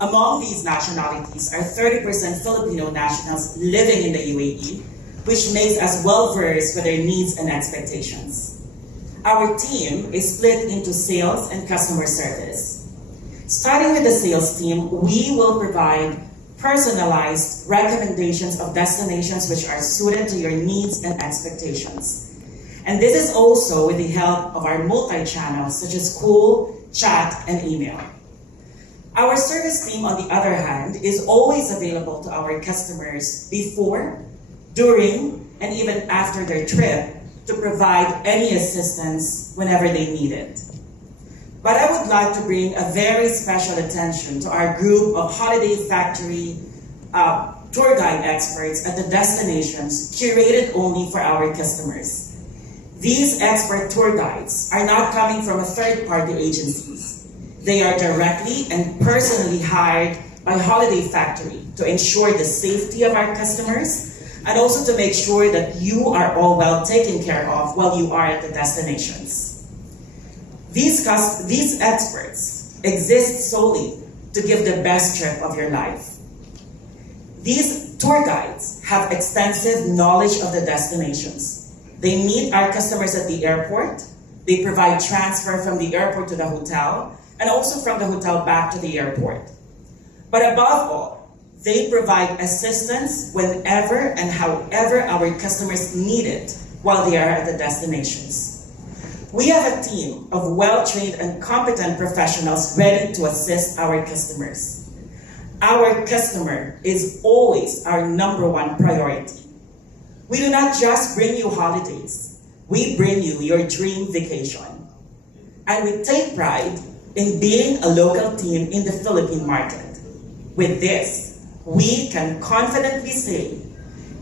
Among these nationalities are 30% Filipino nationals living in the UAE, which makes us well-versed with their needs and expectations. Our team is split into sales and customer service. Starting with the sales team, we will provide personalized recommendations of destinations which are suited to your needs and expectations. And this is also with the help of our multi-channels such as call, chat, and email. Our service team, on the other hand, is always available to our customers before, during, and even after their trip to provide any assistance whenever they need it. But I would like to bring a very special attention to our group of Holiday Factory tour guide experts at the destinations curated only for our customers. These expert tour guides are not coming from a third-party agencies. They are directly and personally hired by Holiday Factory to ensure the safety of our customers and also to make sure that you are all well taken care of while you are at the destinations. These experts exist solely to give the best trip of your life. These tour guides have extensive knowledge of the destinations. They meet our customers at the airport, they provide transfer from the airport to the hotel, and also from the hotel back to the airport. But above all, they provide assistance whenever and however our customers need it while they are at the destinations. We have a team of well-trained and competent professionals ready to assist our customers. Our customer is always our #1 priority. We do not just bring you holidays, we bring you your dream vacation. And we take pride in being a local team in the Philippine market. With this, we can confidently say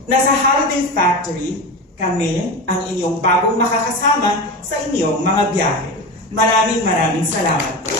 na sa Holiday Factory, kami ang inyong bagong makakasama sa inyong mga biyahe. Maraming salamat po.